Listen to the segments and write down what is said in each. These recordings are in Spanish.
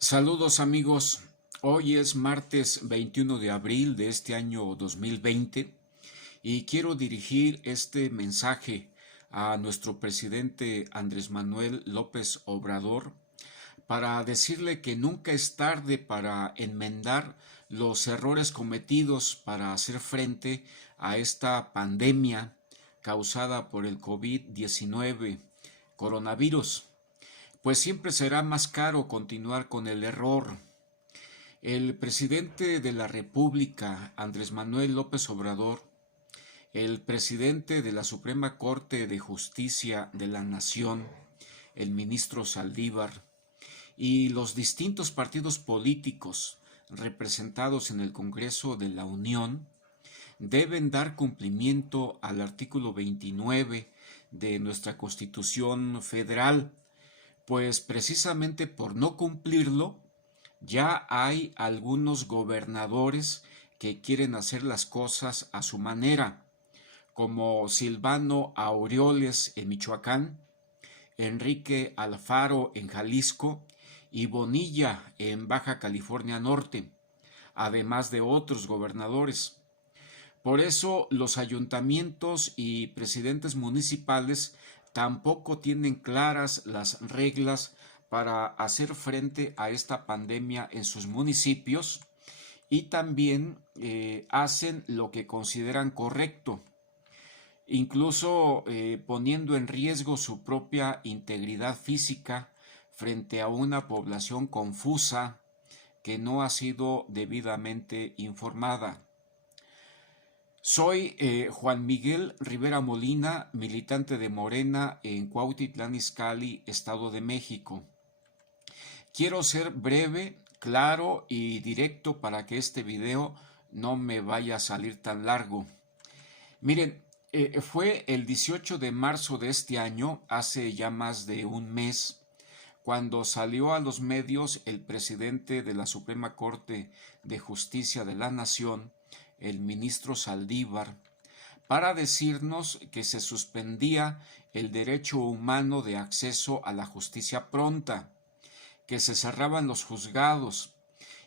Saludos amigos, hoy es martes 21 de abril de este año 2020 y quiero dirigir este mensaje a nuestro presidente Andrés Manuel López Obrador para decirle que nunca es tarde para enmendar los errores cometidos para hacer frente a esta pandemia causada por el COVID-19, coronavirus, pues siempre será más caro continuar con el error. El presidente de la República, Andrés Manuel López Obrador, el presidente de la Suprema Corte de Justicia de la Nación, el ministro Saldívar, y los distintos partidos políticos representados en el Congreso de la Unión deben dar cumplimiento al artículo 29 de nuestra Constitución Federal, pues precisamente por no cumplirlo, ya hay algunos gobernadores que quieren hacer las cosas a su manera, como Silvano Aureoles en Michoacán, Enrique Alfaro en Jalisco y Bonilla en Baja California Norte, además de otros gobernadores. Por eso los ayuntamientos y presidentes municipales tampoco tienen claras las reglas para hacer frente a esta pandemia en sus municipios y también hacen lo que consideran correcto, incluso poniendo en riesgo su propia integridad física frente a una población confusa que no ha sido debidamente informada. Soy Juan Miguel Rivera Molina, militante de Morena en Cuautitlán Izcalli, Estado de México. Quiero ser breve, claro y directo para que este video no me vaya a salir tan largo. Miren, fue el 18 de marzo de este año, hace ya más de un mes, cuando salió a los medios el presidente de la Suprema Corte de Justicia de la Nación, el ministro Saldívar, para decirnos que se suspendía el derecho humano de acceso a la justicia pronta, que se cerraban los juzgados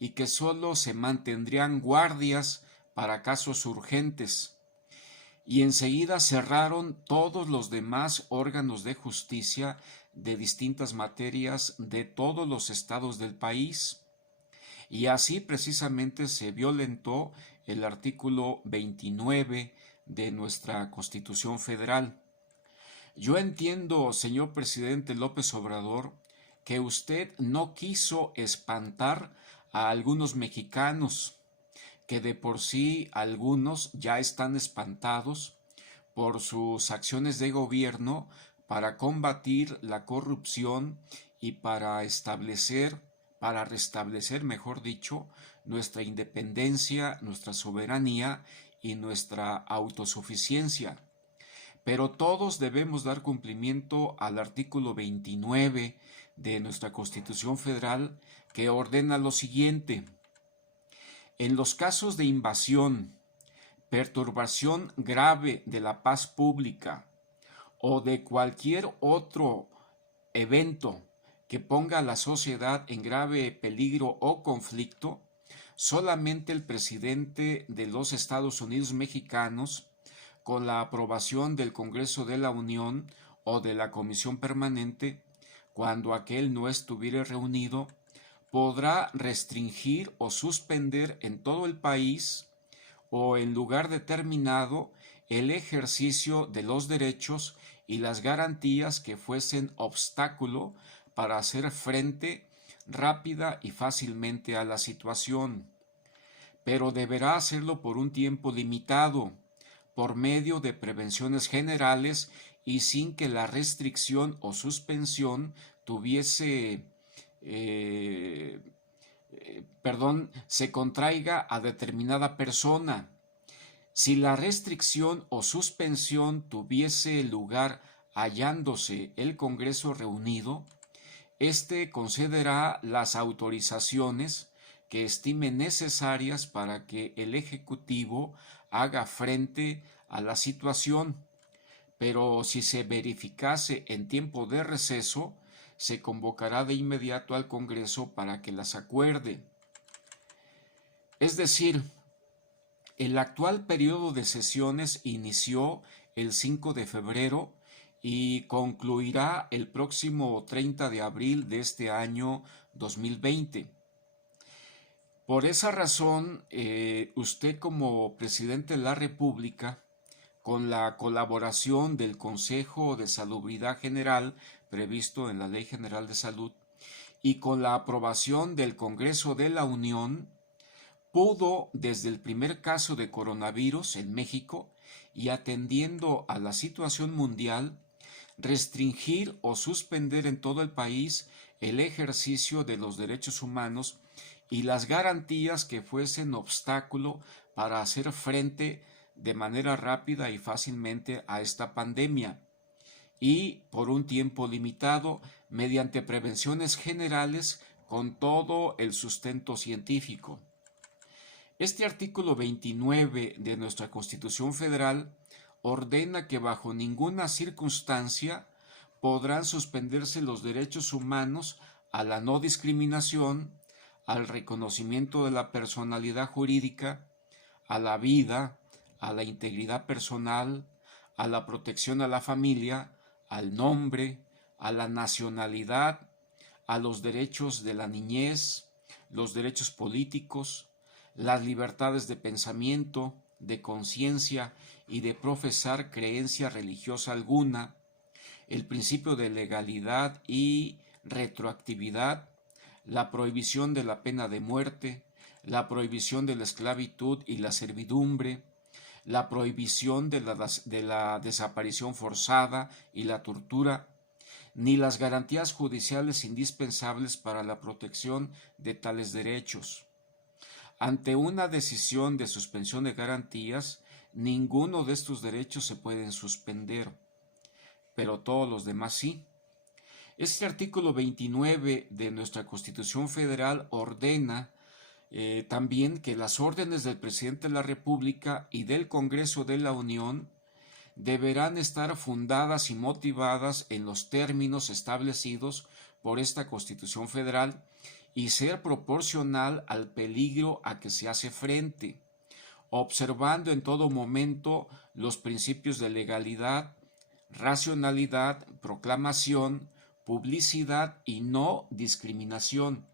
y que solo se mantendrían guardias para casos urgentes. Y enseguida cerraron todos los demás órganos de justicia de distintas materias de todos los estados del país. Y así precisamente se violentó el artículo 29 de nuestra Constitución Federal. Yo entiendo, señor presidente López Obrador, que usted no quiso espantar a algunos mexicanos, que de por sí algunos ya están espantados por sus acciones de gobierno para combatir la corrupción y para restablecer, mejor dicho, nuestra independencia, nuestra soberanía y nuestra autosuficiencia. Pero todos debemos dar cumplimiento al artículo 29 de nuestra Constitución Federal, que ordena lo siguiente: en los casos de invasión, perturbación grave de la paz pública o de cualquier otro evento que ponga a la sociedad en grave peligro o conflicto, solamente el presidente de los Estados Unidos mexicanos, con la aprobación del Congreso de la Unión o de la Comisión Permanente, cuando aquel no estuviera reunido, podrá restringir o suspender en todo el país o en lugar determinado el ejercicio de los derechos y las garantías que fuesen obstáculo para hacer frente rápida y fácilmente a la situación. Pero deberá hacerlo por un tiempo limitado, por medio de prevenciones generales y sin que la restricción o suspensión se contraiga a determinada persona. Si la restricción o suspensión tuviese lugar hallándose el Congreso reunido, éste concederá las autorizaciones que estime necesarias para que el Ejecutivo haga frente a la situación. Pero si se verificase en tiempo de receso, se convocará de inmediato al Congreso para que las acuerde. Es decir, el actual periodo de sesiones inició el 5 de febrero y concluirá el próximo 30 de abril de este año 2020. Por esa razón, usted como presidente de la República, con la colaboración del Consejo de Salubridad General previsto en la Ley General de Salud y con la aprobación del Congreso de la Unión, pudo, desde el primer caso de coronavirus en México y atendiendo a la situación mundial, restringir o suspender en todo el país el ejercicio de los derechos humanos y las garantías que fuesen obstáculo para hacer frente de manera rápida y fácilmente a esta pandemia, y por un tiempo limitado mediante prevenciones generales con todo el sustento científico. Este artículo 29 de nuestra Constitución Federal ordena que bajo ninguna circunstancia podrán suspenderse los derechos humanos a la no discriminación, al reconocimiento de la personalidad jurídica, a la vida, a la integridad personal, a la protección a la familia, al nombre, a la nacionalidad, a los derechos de la niñez, los derechos políticos, las libertades de pensamiento, de conciencia y de profesar creencia religiosa alguna, el principio de legalidad y retroactividad, la prohibición de la pena de muerte, la prohibición de la esclavitud y la servidumbre, la prohibición de la desaparición forzada y la tortura, ni las garantías judiciales indispensables para la protección de tales derechos. Ante una decisión de suspensión de garantías, ninguno de estos derechos se pueden suspender, pero todos los demás sí. Este artículo 29 de nuestra Constitución Federal ordena también que las órdenes del presidente de la República y del Congreso de la Unión deberán estar fundadas y motivadas en los términos establecidos por esta Constitución Federal y ser proporcional al peligro a que se hace frente, observando en todo momento los principios de legalidad, racionalidad, proclamación, publicidad y no discriminación.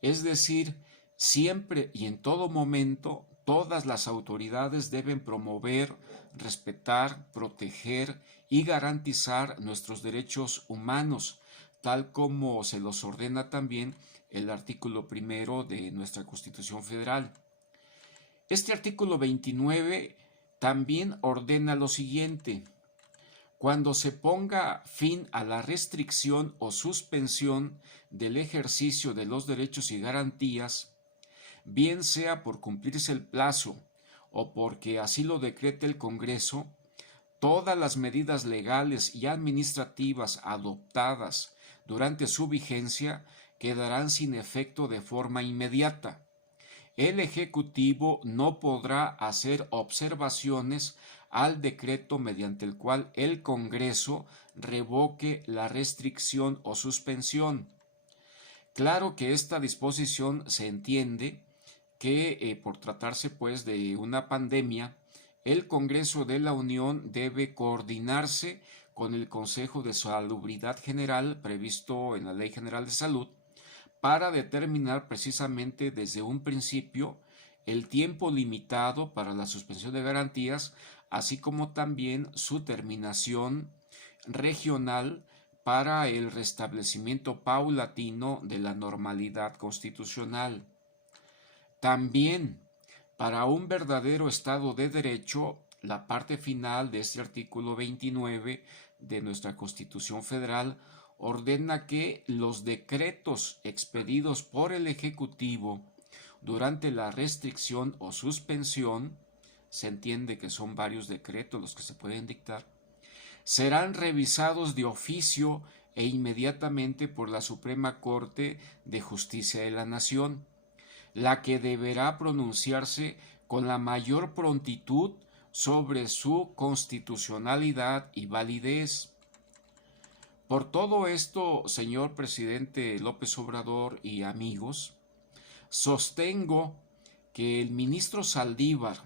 Es decir, siempre y en todo momento, todas las autoridades deben promover, respetar, proteger y garantizar nuestros derechos humanos, tal como se los ordena también el artículo 1 de nuestra Constitución Federal. Este artículo 29 también ordena lo siguiente: cuando se ponga fin a la restricción o suspensión del ejercicio de los derechos y garantías, bien sea por cumplirse el plazo o porque así lo decrete el Congreso, todas las medidas legales y administrativas adoptadas durante su vigencia quedarán sin efecto de forma inmediata. El Ejecutivo no podrá hacer observaciones al decreto mediante el cual el Congreso revoque la restricción o suspensión. Claro que esta disposición se entiende que por tratarse pues de una pandemia, el Congreso de la Unión debe coordinarse con el Consejo de Salubridad General previsto en la Ley General de Salud para determinar precisamente desde un principio el tiempo limitado para la suspensión de garantías, así como también su terminación regional para el restablecimiento paulatino de la normalidad constitucional. También, para un verdadero Estado de Derecho, la parte final de este artículo 29 de nuestra Constitución Federal ordena que los decretos expedidos por el Ejecutivo durante la restricción o suspensión, se entiende que son varios decretos los que se pueden dictar, serán revisados de oficio e inmediatamente por la Suprema Corte de Justicia de la Nación, la que deberá pronunciarse con la mayor prontitud sobre su constitucionalidad y validez. Por todo esto, señor presidente López Obrador y amigos, sostengo que el ministro Saldívar,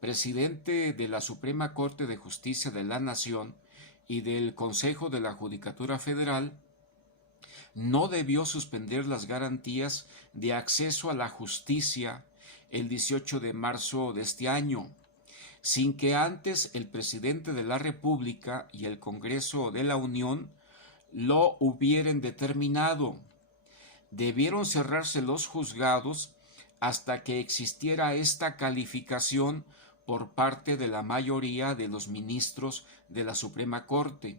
presidente de la Suprema Corte de Justicia de la Nación y del Consejo de la Judicatura Federal, no debió suspender las garantías de acceso a la justicia el 18 de marzo de este año, sin que antes el presidente de la República y el Congreso de la Unión lo hubieran determinado. Debieron cerrarse los juzgados hasta que existiera esta calificación por parte de la mayoría de los ministros de la Suprema Corte.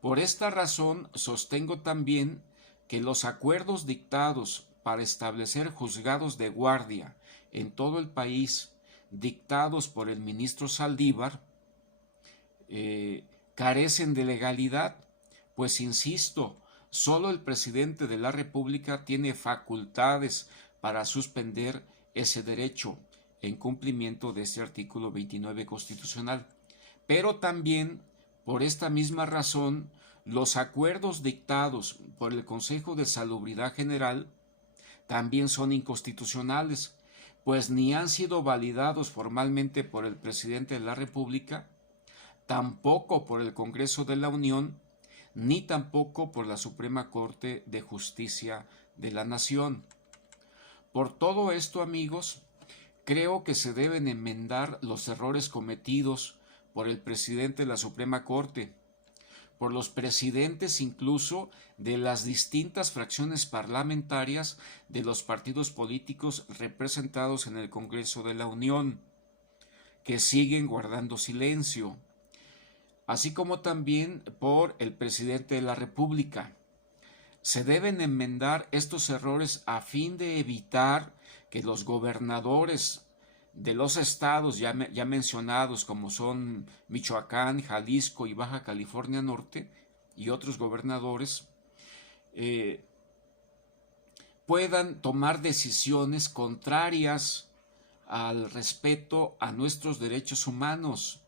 Por esta razón, sostengo también que los acuerdos dictados para establecer juzgados de guardia en todo el país, dictados por el ministro Saldívar, carecen de legalidad, pues insisto, solo el presidente de la República tiene facultades para suspender ese derecho en cumplimiento de este artículo 29 constitucional. Pero también, por esta misma razón, los acuerdos dictados por el Consejo de Salubridad General también son inconstitucionales, pues ni han sido validados formalmente por el presidente de la República, tampoco por el Congreso de la Unión, ni tampoco por la Suprema Corte de Justicia de la Nación. Por todo esto, amigos, creo que se deben enmendar los errores cometidos por el presidente de la Suprema Corte, por los presidentes incluso de las distintas fracciones parlamentarias de los partidos políticos representados en el Congreso de la Unión, que siguen guardando silencio, así como también por el presidente de la República. Se deben enmendar estos errores a fin de evitar que los gobernadores de los estados ya mencionados, como son Michoacán, Jalisco y Baja California Norte, y otros gobernadores, puedan tomar decisiones contrarias al respeto a nuestros derechos humanos.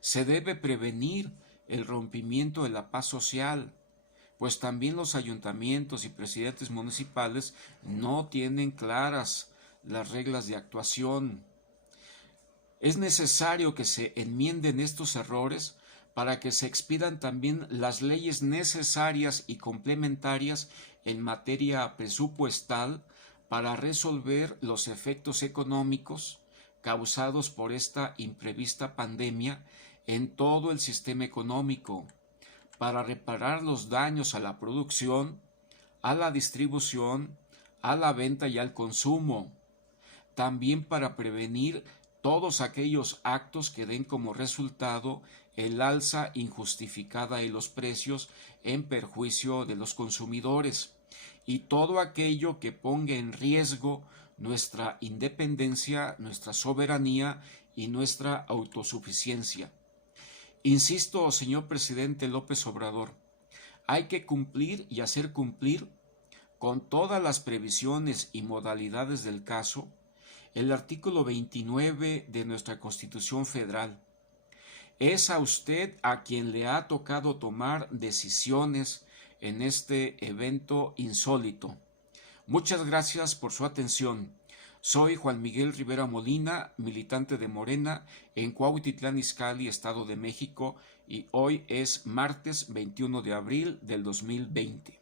Se debe prevenir el rompimiento de la paz social, pues también los ayuntamientos y presidentes municipales no tienen claras las reglas de actuación. Es necesario que se enmienden estos errores para que se expidan también las leyes necesarias y complementarias en materia presupuestal para resolver los efectos económicos causados por esta imprevista pandemia en todo el sistema económico, para reparar los daños a la producción, a la distribución, a la venta y al consumo, también para prevenir todos aquellos actos que den como resultado el alza injustificada de los precios en perjuicio de los consumidores y todo aquello que ponga en riesgo nuestra independencia, nuestra soberanía y nuestra autosuficiencia. Insisto, señor presidente López Obrador, hay que cumplir y hacer cumplir con todas las previsiones y modalidades del caso el artículo 29 de nuestra Constitución Federal. Es a usted a quien le ha tocado tomar decisiones en este evento insólito. Muchas gracias por su atención. Soy Juan Miguel Rivera Molina, militante de Morena en Cuautitlán Izcalli, Estado de México, y hoy es martes 21 de abril del 2020.